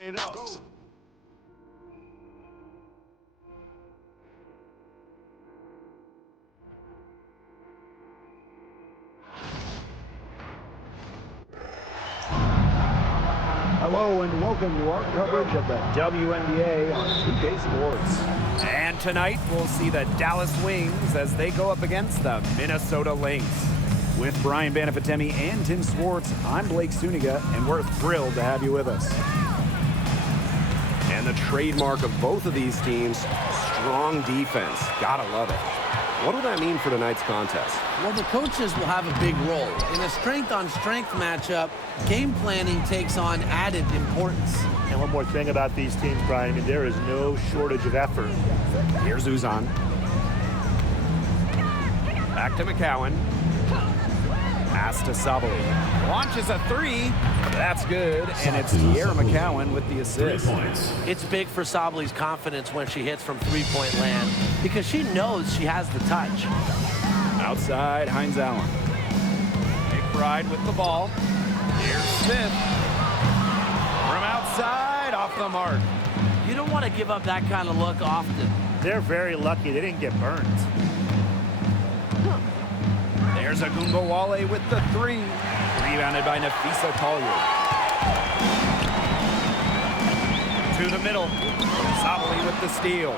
Hello and welcome to our coverage of the WNBA on 2K Sports. And tonight we'll see the Dallas Wings as they go up against the Minnesota Lynx. With Brian Banafitemi and Tim Swartz, I'm Blake Suniga, and we're thrilled to have you with us. And the trademark of both of these teams, strong defense. Gotta love it. What will that mean for tonight's contest? Well, the coaches will have a big role. In a strength-on-strength matchup, game planning takes on added importance. And one more thing about these teams, Brian, I mean, there is no shortage of effort. Here's Uzan. Back to McCowan. Pass to Sabali. Launches a three. That's good. And it's Tierra McCowan with the assist. 3 points. It's big for Sabali's confidence when she hits from three-point land because she knows she has the touch. Outside, Hines Allen. McBride with the ball. Here's Smith. From outside, off the mark. You don't want to give up that kind of look often. They're very lucky they didn't get burned. There's Agumbawale with the three. Rebounded by Nafisa Collier. To the middle. Sabali with the steal.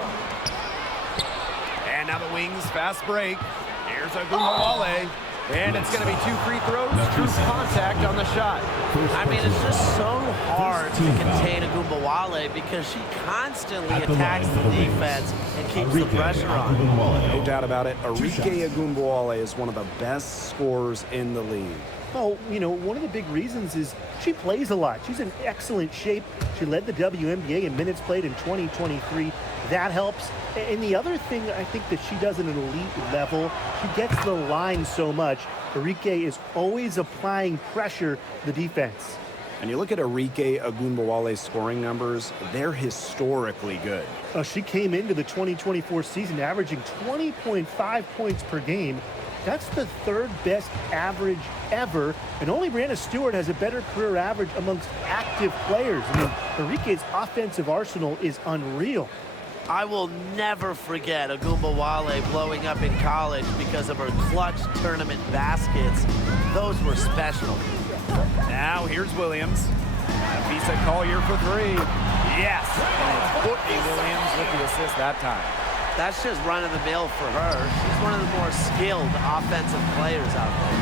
And now the Wings fast break. Here's Agumbawale. And it's going to be 2 free throws. True contact on the shot. I mean, it's just so hard to contain Agumbawale because she constantly attacks the defense and keeps the pressure on. No doubt about it. Arike Agumbawale is one of the best scorers in the league. Oh, you know, one of the big reasons is she plays a lot. She's in excellent shape. She led the WNBA in minutes played in 2023. That helps. And the other thing I think that she does at an elite level, she gets the line so much. Arike is always applying pressure to the defense. And you look at Arike Agumbawale's scoring numbers, they're historically good. She came into the 2024 season averaging 20.5 points per game. That's the 3rd best average ever, and only Brianna Stewart has a better career average amongst active players. I mean, Arike's offensive arsenal is unreal. I will never forget Agumbawale blowing up in college because of her clutch tournament baskets. Those were special. Now here's Williams. Nafisa Collier for three. Yes! And it's Courtney Williams with the assist that time. That's just run-of-the-mill for her. She's one of the more skilled offensive players out there.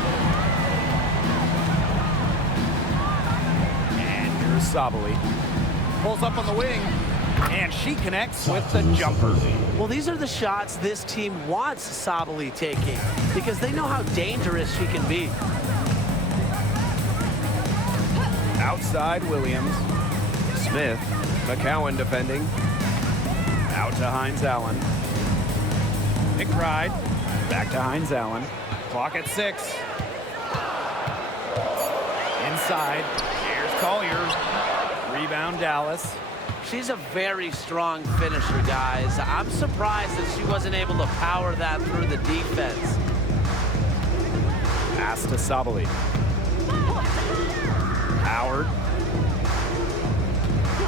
And here's Sabali. Pulls up on the wing. And she connects with the jumper. Well, these are the shots this team wants Sabali taking because they know how dangerous she can be. Outside Williams. Smith. McCowan defending. Out to Hines Allen. McBride. Back to Hines Allen. Clock at 6. Inside. Here's Collier. Rebound Dallas. She's a very strong finisher, guys. I'm surprised that she wasn't able to power that through the defense. Pass to Sabali.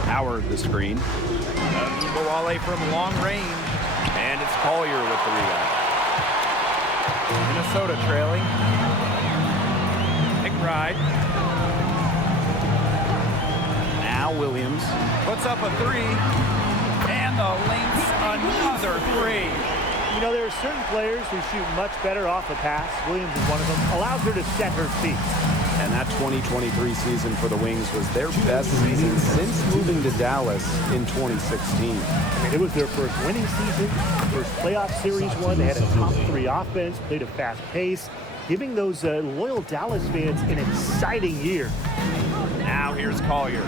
Howard the screen. Agumbawale from long range. And it's Collier with the rebound. Minnesota trailing. McBride. Now Williams puts up a three. And the Lynx another three. You know, there are certain players who shoot much better off a pass. Williams is one of them. Allows her to set her feet. And that 2023 season for the Wings was their best season since moving to Dallas in 2016. I mean, it was their first winning season, first playoff series one. They had a top 3 offense, played a fast pace, giving those loyal Dallas fans an exciting year. Now here's Collier.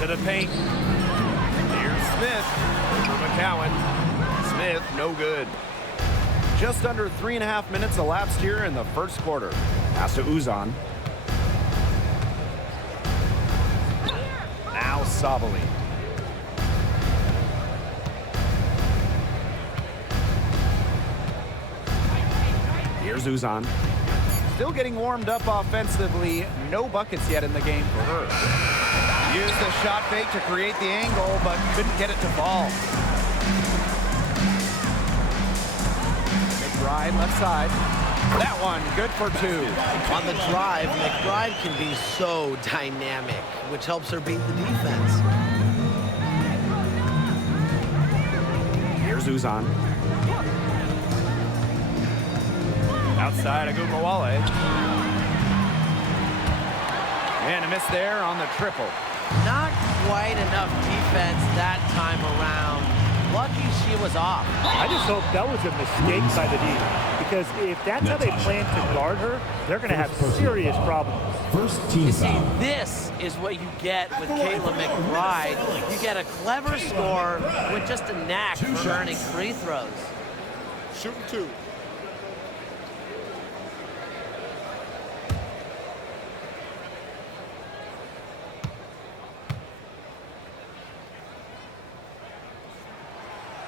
To the paint. Here's Smith for McCowan. Smith, no good. Just under 3.5 minutes elapsed here in the first quarter. Pass to Uzan. Now Sabali. Here's Uzan. Still getting warmed up offensively. No buckets yet in the game for her. Used the shot fake to create the angle, but couldn't get it to fall. McBride left side. That one, good for 2. On the drive, McBride can be so dynamic, which helps her beat the defense. Here's Uzan. Outside Agumbawale. And a miss there on the triple. Not quite enough defense that time around. Lucky she was off. I just hope that was a mistake by the D, because if that's how they plan to guard her, they're going to have serious problems. You see, this is what you get with Kayla McBride. You get a clever scorer with just a knack for earning free throws. Shooting 2.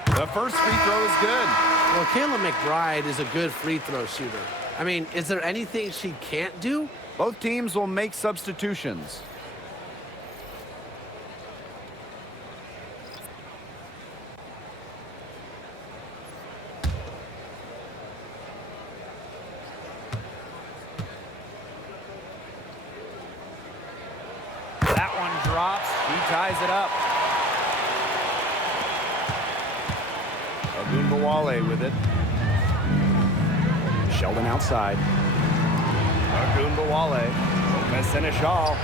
The first free throw is good. Well, Kayla McBride is a good free throw shooter. I mean, is there anything she can't do? Both teams will make substitutions. That one drops. He ties it up. Agumbawale with it. Sheldon outside. Agumbawale. Gomez Seneschal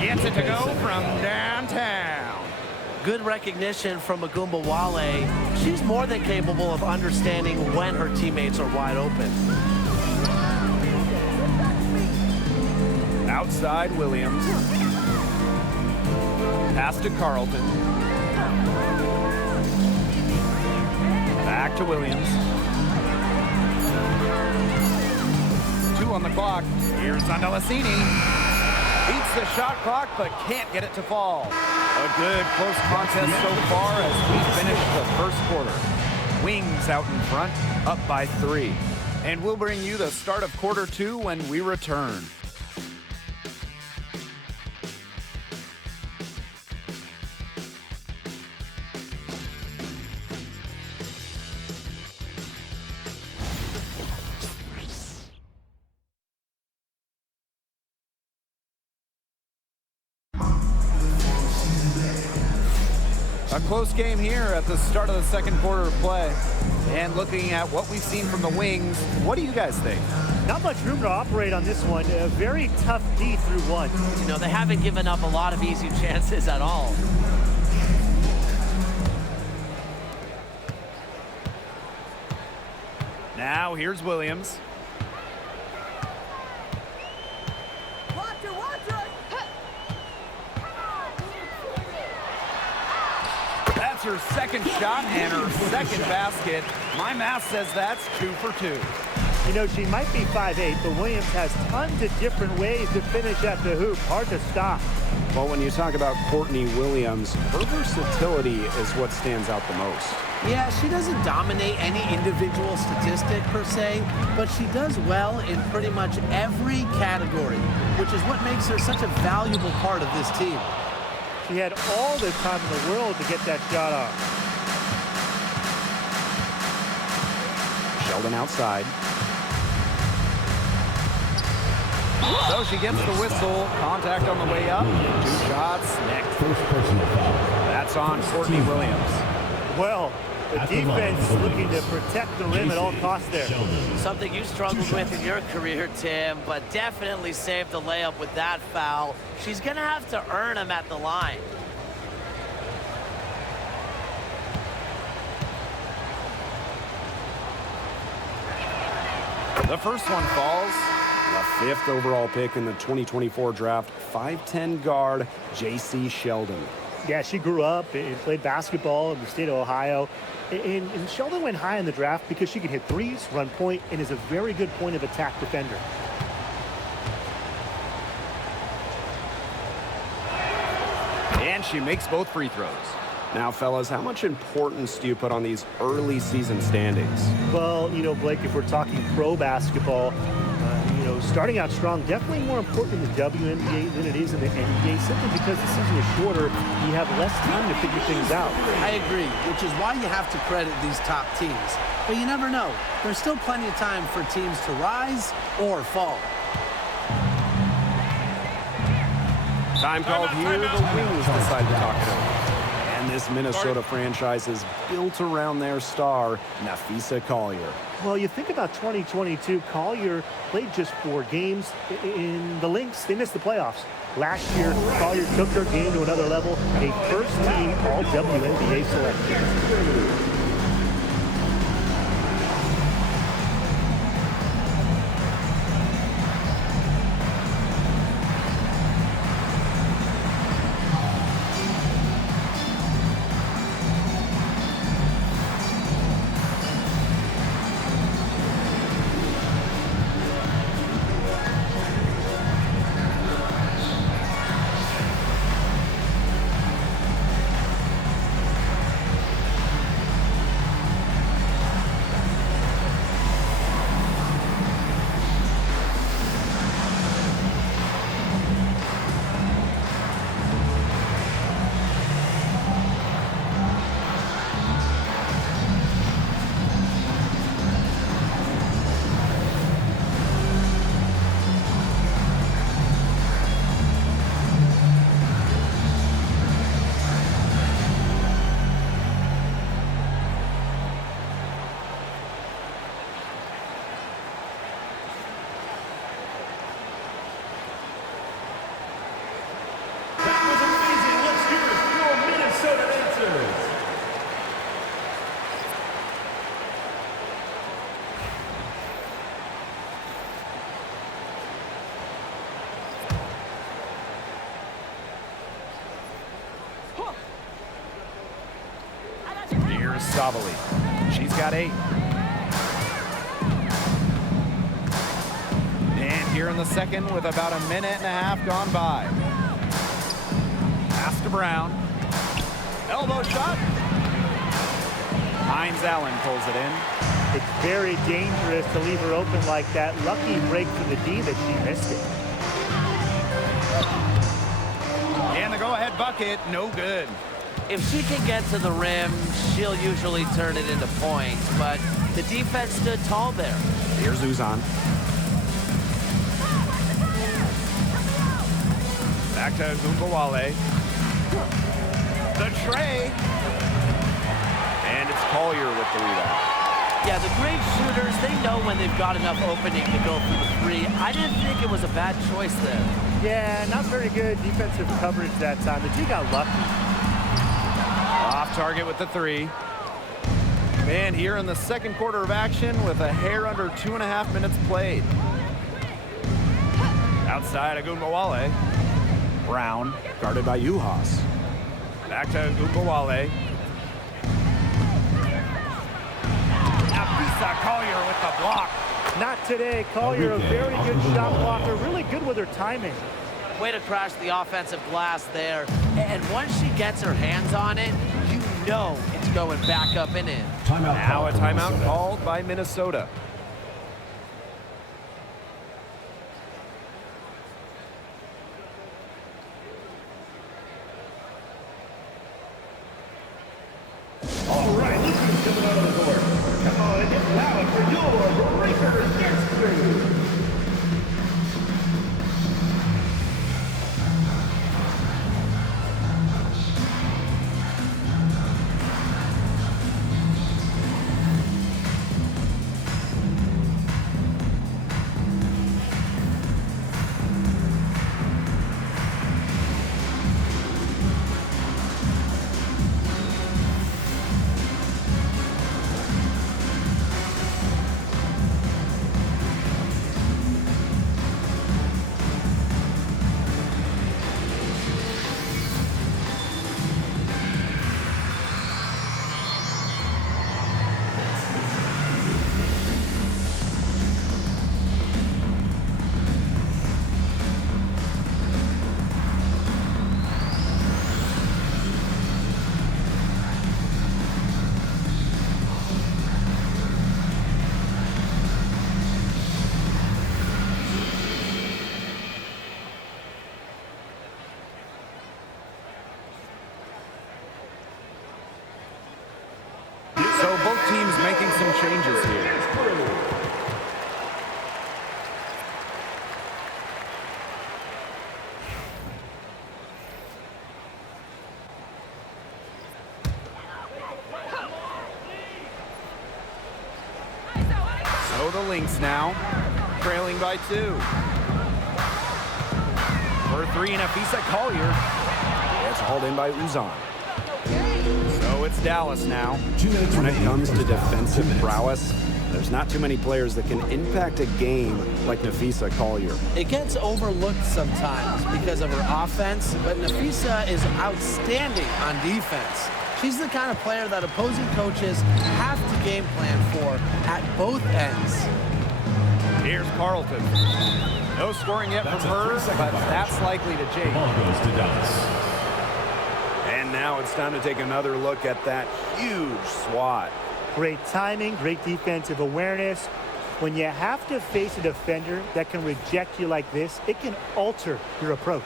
gets it to go from downtown. Good recognition from Agumbawale. She's more than capable of understanding when her teammates are wide open. Outside Williams. Pass to Carlton. Back to Williams. 2 on the clock. Here's Sandalacini. Beats the shot clock, but can't get it to fall. A good close contest so far as we finish the first quarter. Wings out in front, up by 3. And we'll bring you the start of quarter 2 when we return. A close game here at the start of the second quarter of play. And looking at what we've seen from the Wings, what do you guys think? Not much room to operate on this one. A very tough D through 1. You know, they haven't given up a lot of easy chances at all. Now here's Williams. That's her second shot and her second basket. My math says that's 2 for 2. You know, she might be 5'8", but Williams has tons of different ways to finish at the hoop. Hard to stop. Well, when you talk about Courtney Williams, her versatility is what stands out the most. Yeah, she doesn't dominate any individual statistic per se, but she does well in pretty much every category, which is what makes her such a valuable part of this team. She had all the time in the world to get that shot off. Sheldon outside. So she gets the whistle. Contact on the way up. 2 shots next. First personal foul. That's on Courtney Williams. Well, the defense looking to protect the rim at all costs there. Something you struggled with in your career, Tim, but definitely saved the layup with that foul. She's going to have to earn him at the line. The first one falls. The 5th overall pick in the 2024 draft, 5'10" guard, J.C. Sheldon. Yeah, she grew up and played basketball in the state of Ohio. And Sheldon went high in the draft because she can hit threes, run point, and is a very good point of attack defender. And she makes both free throws. Now, fellas, how much importance do you put on these early season standings? Well, you know, Blake, if we're talking pro basketball, you know, starting out strong, definitely more important in the WNBA than it is in the NBA, simply because the season is shorter. You have less time to figure things out. I agree, which is why you have to credit these top teams. But you never know. There's still plenty of time for teams to rise or fall. Time called here. The Wings decide to talk it over. And this Minnesota franchise is built around their star, Napheesa Collier. Well, you think about 2022, Collier played just 4 games. In the Lynx, they missed the playoffs. Last year, Collier took their game to another level, a first-team All-WNBA selection. Here's Savali. She's got 8. And here in the second with about a minute and a half gone by. Pass to Brown. Elbow shot. Hines Allen pulls it in. It's very dangerous to leave her open like that. Lucky break for the D that she missed it. And the go-ahead bucket, no good. If she can get to the rim, she'll usually turn it into points, but the defense stood tall there. Here's Uzan. Back to Gumbawale. The tray. And it's Collier with the rebound. Yeah, the great shooters, they know when they've got enough opening to go for the 3. I didn't think it was a bad choice there. Yeah, not very good defensive coverage that time. The D got lucky. Off target with the 3. And here in the second quarter of action with a hair under 2.5 minutes played. Outside Agunbawale. Brown. Guarded by Juhas. Back to Agunbawale. Napheesa Collier with the block. Not today. Collier, a very good shot blocker. Really good with her timing. Way to crash the offensive glass there. And once she gets her hands on it, you know it's going back up and in. Now a timeout called by Minnesota. All right, look who's coming out of the court. Come on and get loud for your Breakers Dance Crew. So both teams making some changes here. So the Lynx now, trailing by 2. For 3, Nafisa Collier. It's hauled in by Uzan. So it's Dallas now. When it comes to defensive prowess, there's not too many players that can impact a game like Nafisa Collier. It gets overlooked sometimes because of her offense, but Nafisa is outstanding on defense. She's the kind of player that opposing coaches have to game plan for at both ends. Here's Carlton. No scoring yet from her, but that's likely to change. Ball goes to Dallas. And now it's time to take another look at that huge swat. Great timing, great defensive awareness. When you have to face a defender that can reject you like this, it can alter your approach.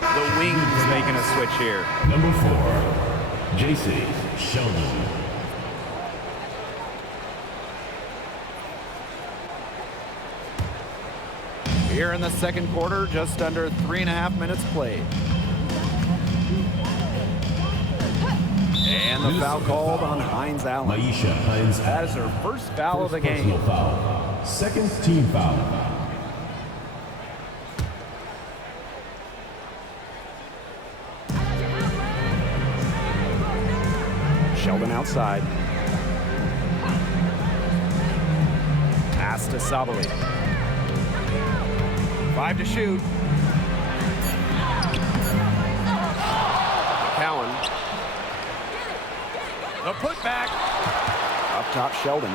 The Wings making a switch here. Number 4, JC Sheldon. Here in the second quarter, just under 3.5 minutes played. And the foul called on Hines Allen. Maisha Hines. That is her first foul of the game. Personal foul. Second team foul. Sheldon outside. Pass to Sabali. 5 to shoot. Cowan. The putback. Up top, Sheldon.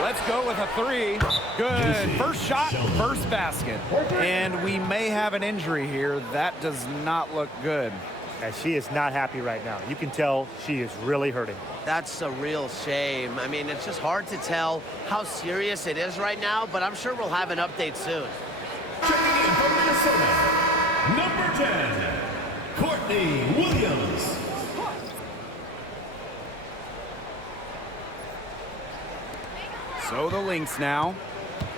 Let's go with a 3. Good. First shot, first basket. And we may have an injury here. That does not look good. And she is not happy right now. You can tell she is really hurting. That's a real shame. I mean, it's just hard to tell how serious it is right now, but I'm sure we'll have an update soon. Checking in from Minnesota, number 10, Courtney Williams. So the Lynx now.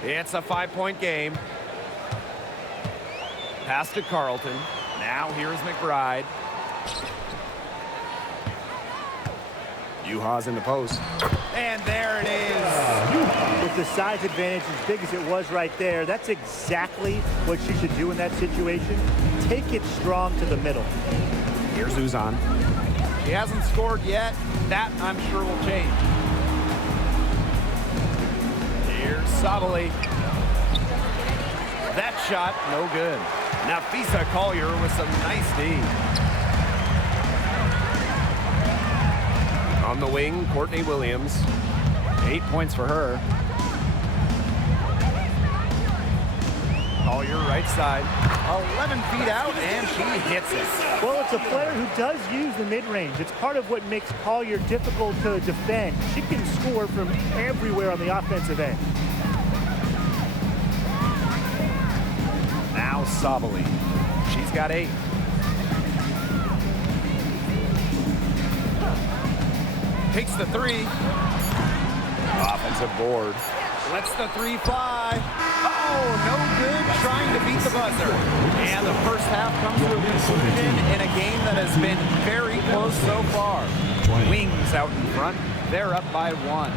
It's a 5-point game. Pass to Carlton. Now here's McBride. Yuha's in the post. And there it is. With the size advantage as big as it was right there, that's exactly what she should do in that situation. Take it strong to the middle. Here's Uzan. He hasn't scored yet. That, I'm sure, will change. Here's Sabali. That shot, no good. Nafisa Collier with some nice D. On the wing, Courtney Williams. 8 points for her. Collier right side. 11 feet out, and she hits it. Well, it's a player who does use the mid-range. It's part of what makes Collier difficult to defend. She can score from everywhere on the offensive end. Now Sabali. She's got 8. Takes the 3. Offensive board. Lets the 3 fly. Oh, no good. Trying to beat the buzzer. And the first half comes to a conclusion in a game that has been very close so far. Wings out in front. They're up by 1.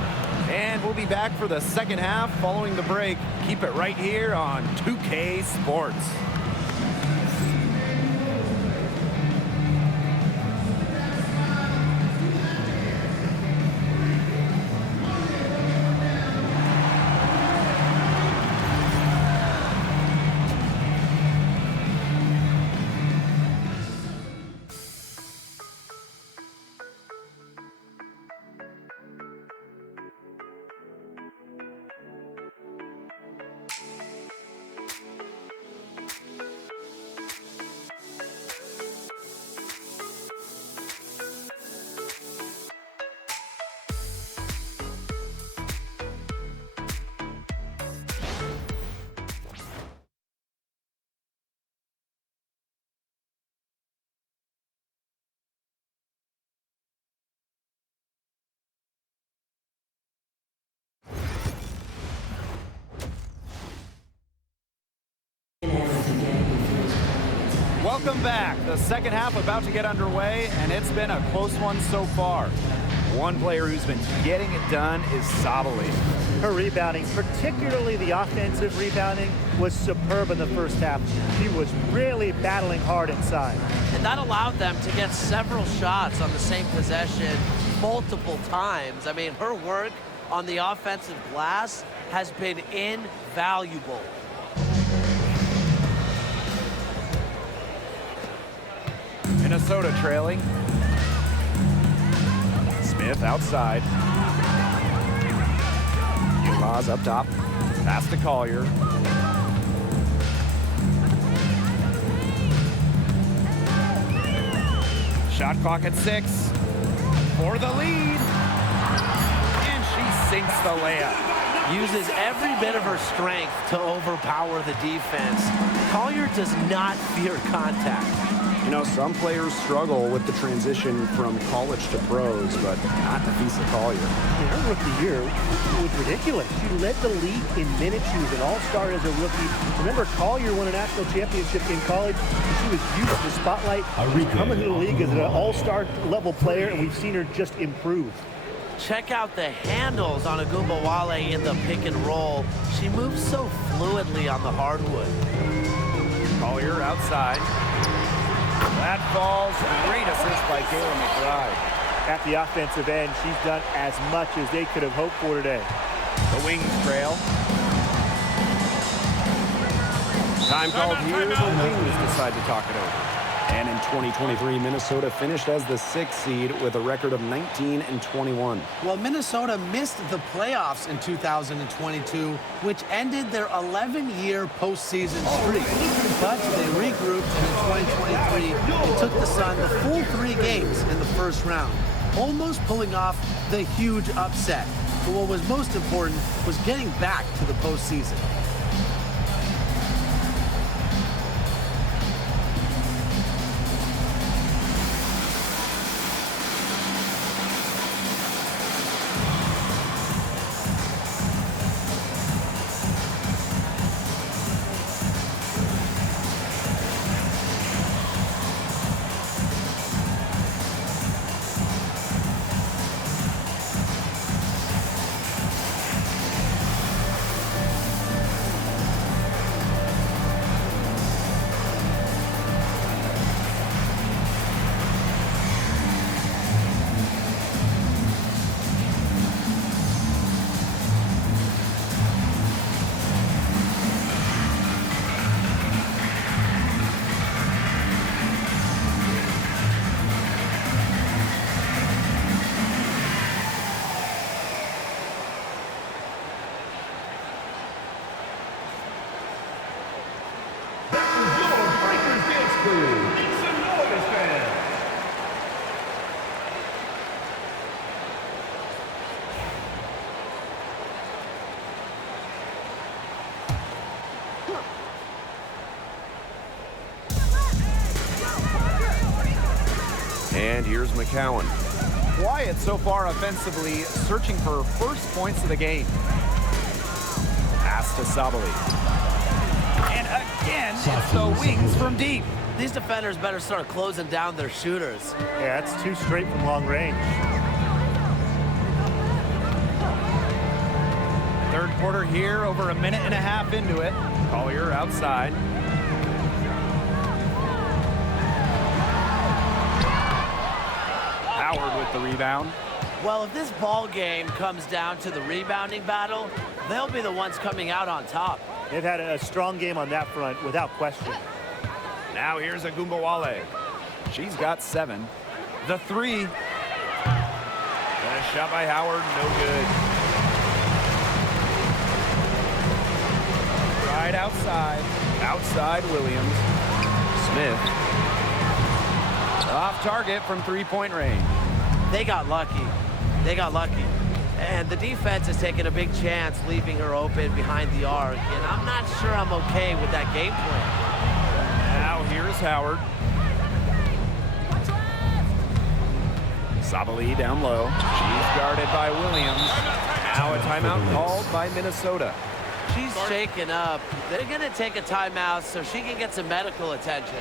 And we'll be back for the second half following the break. Keep it right here on 2K Sports. Welcome back. The second half about to get underway, and it's been a close one so far. One player who's been getting it done is Sabali. Her rebounding, particularly the offensive rebounding, was superb in the first half. She was really battling hard inside. And that allowed them to get several shots on the same possession multiple times. I mean, her work on the offensive glass has been invaluable. Minnesota trailing. Smith outside. Utah's up top. Pass to Collier. Shot clock at 6. For the lead. And she sinks the layup. Uses every bit of her strength to overpower the defense. Collier does not fear contact. You know, some players struggle with the transition from college to pros, but not Nafisa Collier. Her rookie year was ridiculous. She led the league in minutes. She was an all-star as a rookie. Remember, Collier won a national championship in college. She was used to the spotlight. She's coming to the league as an all-star level player, and we've seen her just improve. Check out the handles on Agumbawale in the pick and roll. She moves so fluidly on the hardwood. Collier outside. That falls. Great assist by Kayla McBride. At the offensive end, she's done as much as they could have hoped for today. The Wings trail. Time called here. The Wings decide to talk it over. And in 2023, Minnesota finished as the 6th seed with a record of 19-21. Well, Minnesota missed the playoffs in 2022, which ended their 11-year postseason streak. But they regrouped, and in 2023, they took the Sun the full 3 games in the first round, almost pulling off the huge upset. But what was most important was getting back to the postseason. And here's McCowan. Quiet so far offensively, searching for first points of the game. Pass to Sabali. And again, it's the Wings from deep. These defenders better start closing down their shooters. Yeah, that's 2 straight from long range. Third quarter here, over a minute and a half into it. Collier outside. Howard with the rebound. Well, if this ball game comes down to the rebounding battle, they'll be the ones coming out on top. They've had a strong game on that front, without question. Now here's Agumbawale. She's got 7. The 3. And a shot by Howard, no good. Right outside. Outside Williams. Smith. Off target from 3-point range. They got lucky. They got lucky. And the defense has taken a big chance leaving her open behind the arc. And I'm not sure I'm okay with that game plan. Now here's Howard. Sabali down low. She's guarded by Williams. Now a timeout called by Minnesota. She's shaken up. They're going to take a timeout so she can get some medical attention.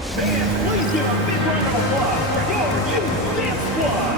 Fans, please give a big round of applause for your youth dance squad.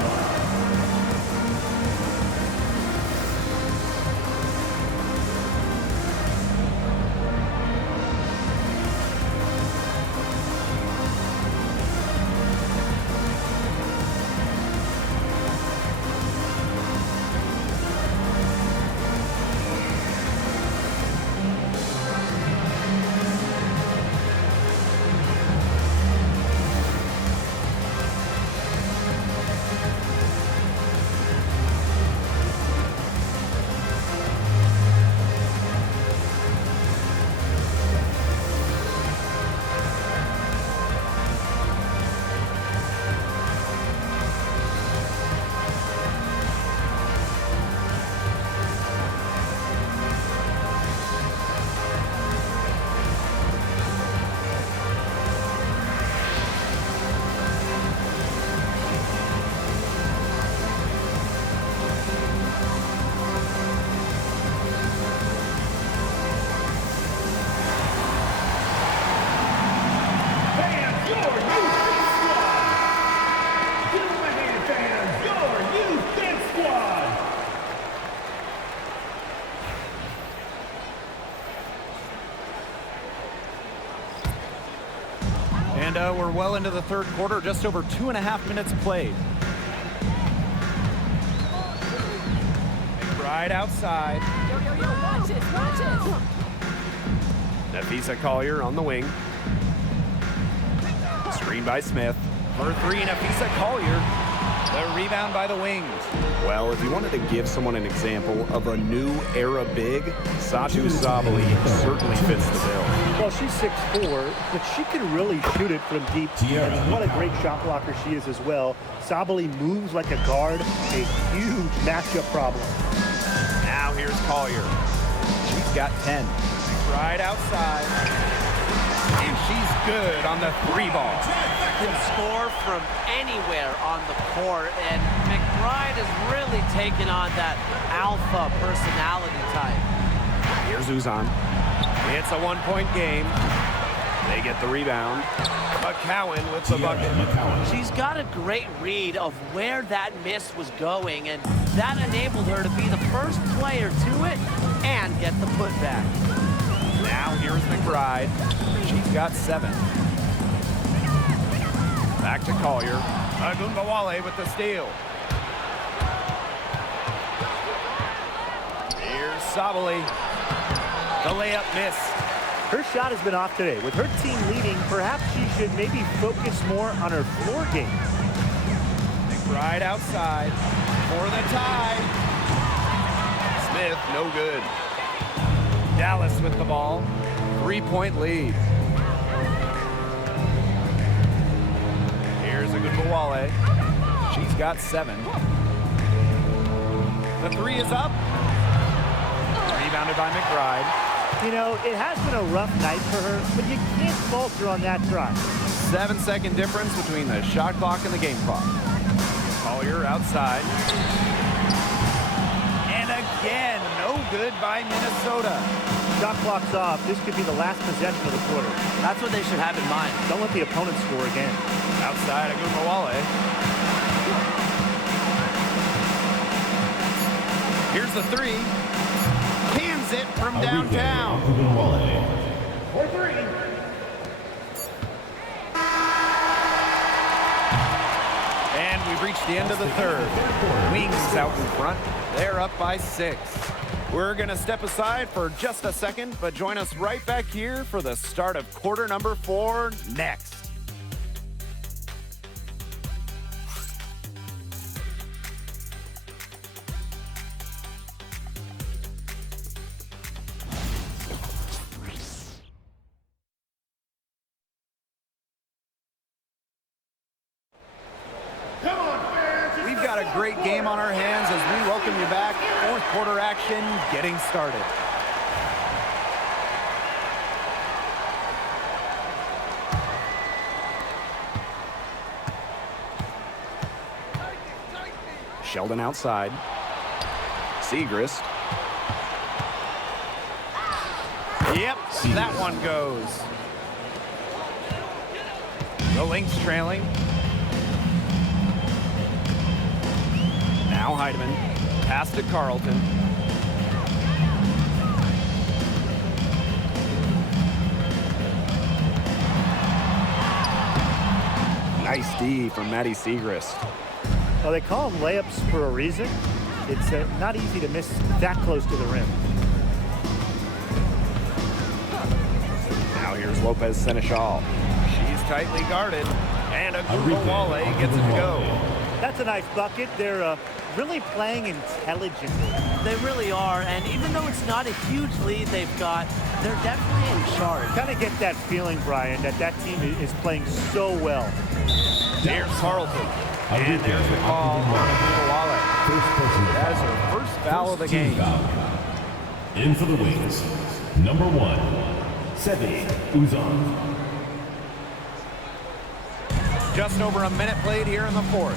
And we're well into the third quarter, just over 2.5 minutes played. McBride outside. Watch it. Nafisa Collier on the wing. Screen by Smith. For three, Nafisa Collier. The rebound by the wings. Well, if you wanted to give someone an example of a new era big, Satu Sabali certainly fits the bill. Well, she's 6'4", but she can really shoot it from deep. And what a great shot blocker she is as well. Sabali moves like a guard, a huge matchup problem. Now here's Collier. She's got 10. Right outside. And she's good on the three ball. Can score from anywhere on the court, and McBride has really taken on that alpha personality type. Here's Uzan. It's a one-point game. They get the rebound. McCowan with the bucket. She's got a great read of where that miss was going, and that enabled her to be the first player to it and get the putback. Now here's McBride. She's got 7. Back to Collier. Agunbawale with the steal. Here's Sabali. The layup miss. Her shot has been off today. With her team leading, perhaps she should maybe focus more on her floor game. McBride outside for the tie. Smith, no good. Dallas with the ball. 3-point lead. Here's Agunbawale. She's got 7. The 3 is up. Rebounded by McBride. You know, it has been a rough night for her, but you can't falter on that try. 7-second difference between the shot clock and the game clock. Collier outside. And again, no good by Minnesota. Shot clock's off. This could be the last possession of the quarter. That's what they should have in mind. Don't let the opponent score again. Outside Agunbawale. Here's the 3. Cans it from downtown. For 3. And we've reached the end of the third. Wings out in front. They're up by 6. We're going to step aside for just a second, but join us right back here for the start of quarter number 4 next. We've got a great game on our hands as we welcome you back. Fourth quarter action getting started. Sheldon outside. Segrist. Yep, that one goes. The Lynx trailing. Now Heidemann. Pass to Carlton. Nice D from Maddie Siegrist. Well, they call them layups for a reason. It's not easy to miss that close to the rim. Now here's Lopez Seneschal. She's tightly guarded. And Agumbawale gets it to go. That's a nice bucket. They're really playing intelligently. They really are, and even though it's not a huge lead they've got, they're definitely in charge. Kind of get that feeling, Brian, that team is playing so well. There's Carlton. And there's the call on Agumbawale. That is her first foul of the game. In for the Wings, number 1, Sebi Uzan. Just over a minute played here in the fourth.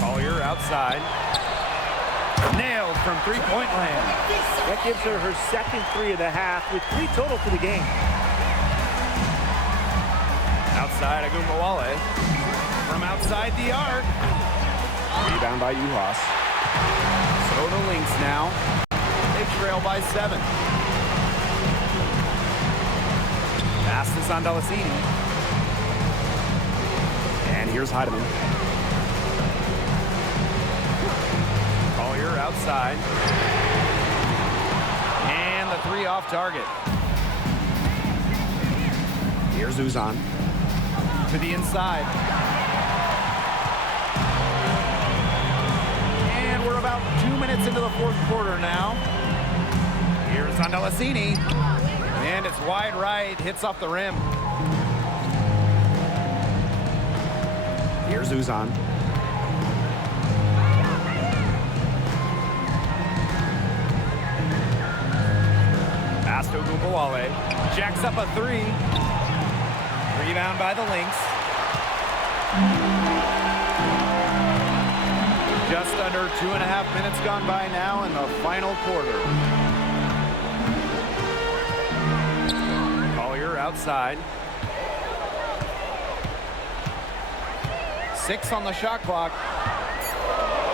Collier outside. Nailed from three-point land. That gives her her second 3 of the half with 3 total for the game. Outside Agumbawale. From outside the arc. Rebound by Uhas. So the Lynx now. They trail by 7. Pass to Sandalasini. And here's Heidemann. Collier outside. And the 3 off target. Here's Uzan. To the inside. And we're about 2 minutes into the fourth quarter now. Here's Sandalasini. And it's wide right, hits off the rim. Here's Uzan. Pass to Agumbawale. Jacks up a 3. Rebound by the Lynx. Just under 2.5 minutes gone by now in the final quarter. Collier outside. 6 on the shot clock.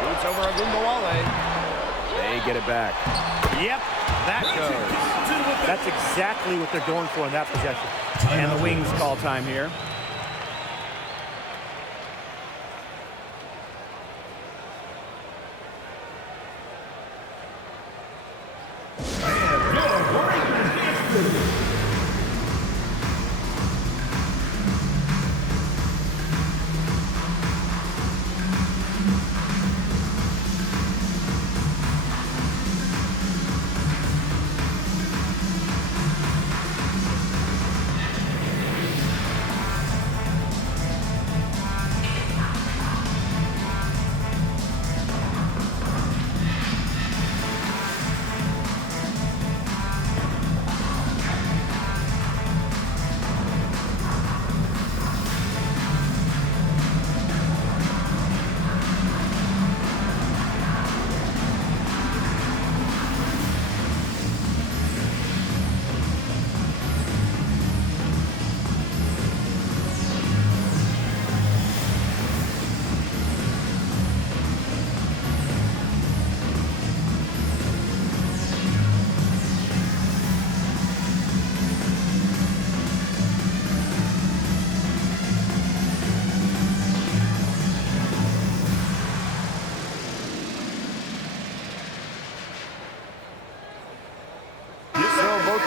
Shoots over Agumbawale. They get it back. Yep, that goes. That's exactly what they're going for in that possession. And the Wings call time here.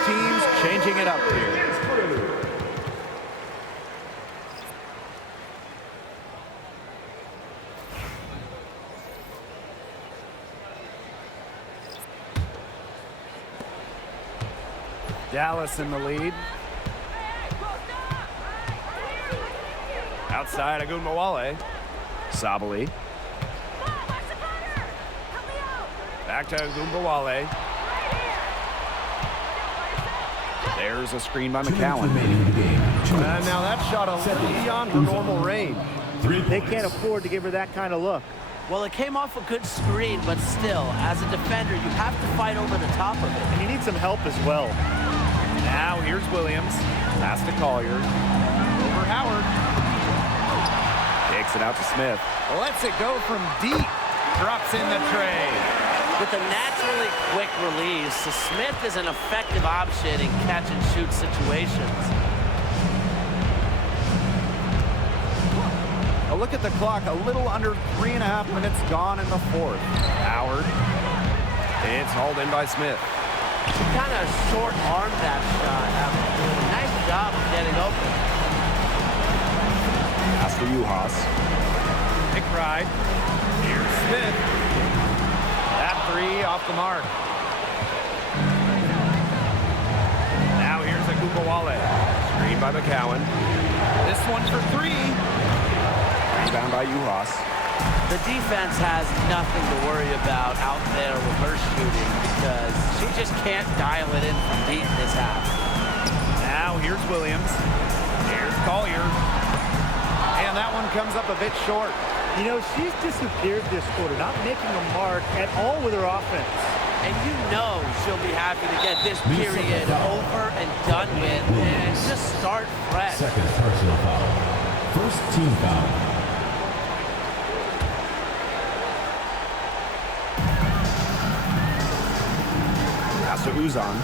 Teams changing it up here. Dallas in the lead. Outside Agumbawale. Sabali. Back to Agumbawale. There's a screen by McCowan. And now that shot a little beyond her normal range. They can't afford to give her that kind of look. Well, it came off a good screen, but still, as a defender, you have to fight over the top of it. And you need some help as well. Now here's Williams. Pass to Collier. Over Howard. Takes it out to Smith. Lets it go from deep. Drops in the tray. With a naturally quick release, Smith is an effective option in catch-and-shoot situations. A look at the clock. A little under 3.5 minutes gone in the fourth. Howard. It's hauled in by Smith. He kind of short-armed that shot after doing a nice job of getting open. Pass to Uhas. McBride. Here's Smith. That three off the mark. Now here's Akupawale. Screen by McCowan. This one for three. Rebound by Uhas. The defense has nothing to worry about out there with her shooting because she just can't dial it in from deep this half. Now here's Williams. Here's Collier. And that one comes up a bit short. You know, she's disappeared this quarter, not making a mark at all with her offense. And you know she'll be happy to get this period over and done with and just start fresh. Second personal foul. First team foul. Pass to Uzan.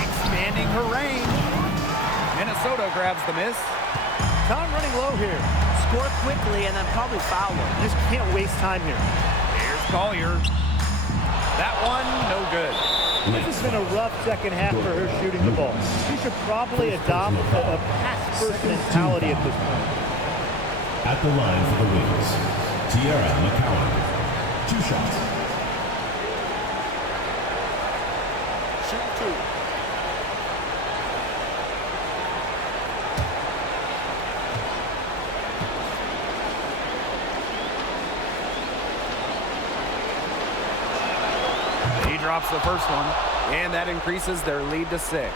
Expanding her range. Minnesota grabs the miss. Time running low here. Score quickly and then probably foul them. You just can't waste time here. Here's Collier. That one, no good. This has been a rough second half for her shooting the ball. She should probably adopt a pass-first mentality at this point. At the line for the Wings, Tiara McCowan. 2 shots. Shooting 2. He drops the first one, and that increases their lead to 6.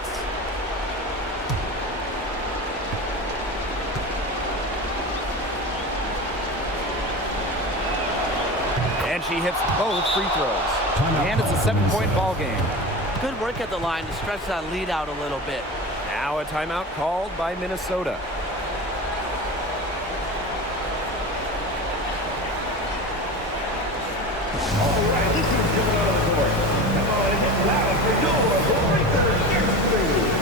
And she hits both free throws. And it's a 7-point ball game. Good work at the line to stretch that lead out a little bit. Now a timeout called by Minnesota. All right, this is coming out of the court. Come on and get loud for your Lakers history.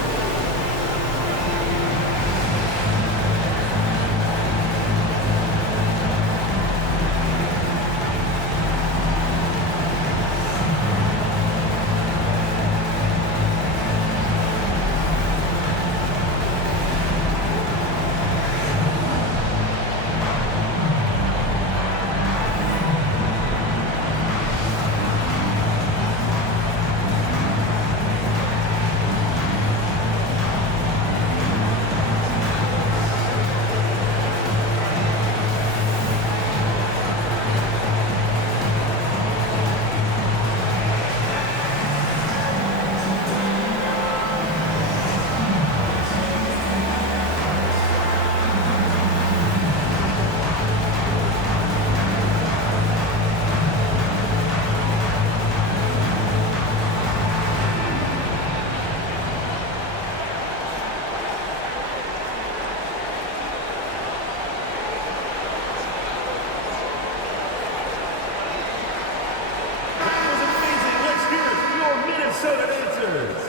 Minnesota answers.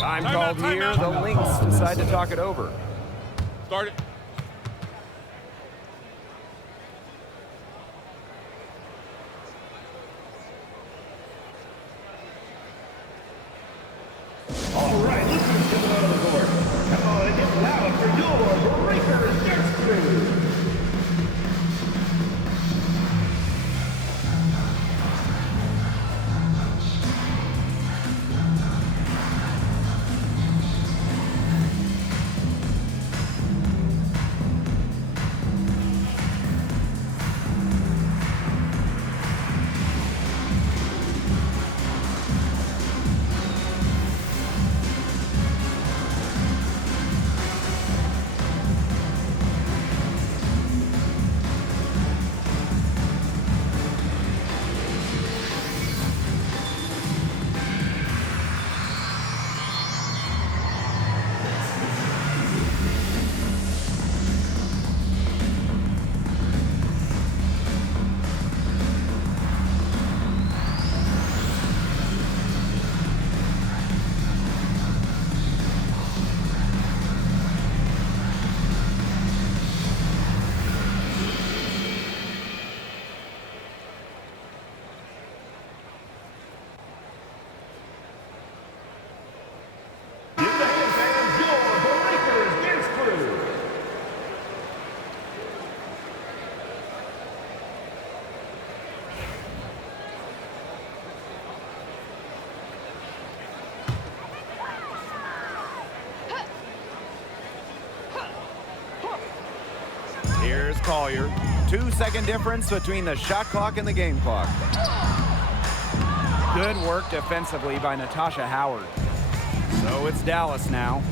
Time called here. The Lynx decide to talk it over. Start it. All right, look who's coming out of the court. Come on and get loud for your Breakers history. Collier. 2-second difference between the shot clock and the game clock. Good work defensively by Natasha Howard. So it's Dallas now.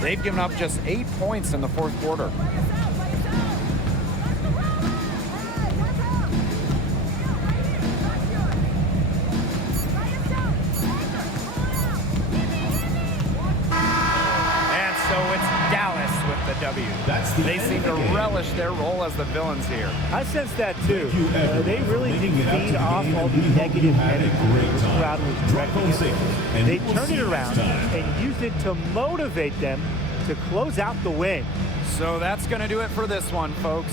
They've given up just 8 points in the fourth quarter. And so it's Dallas with the W. They seem to relish their role as the villains here. I sense that too. They really did feed off all the negative energy the crowd was directing at them. They turned it around and used it to motivate them to close out the win. So that's going to do it for this one, folks.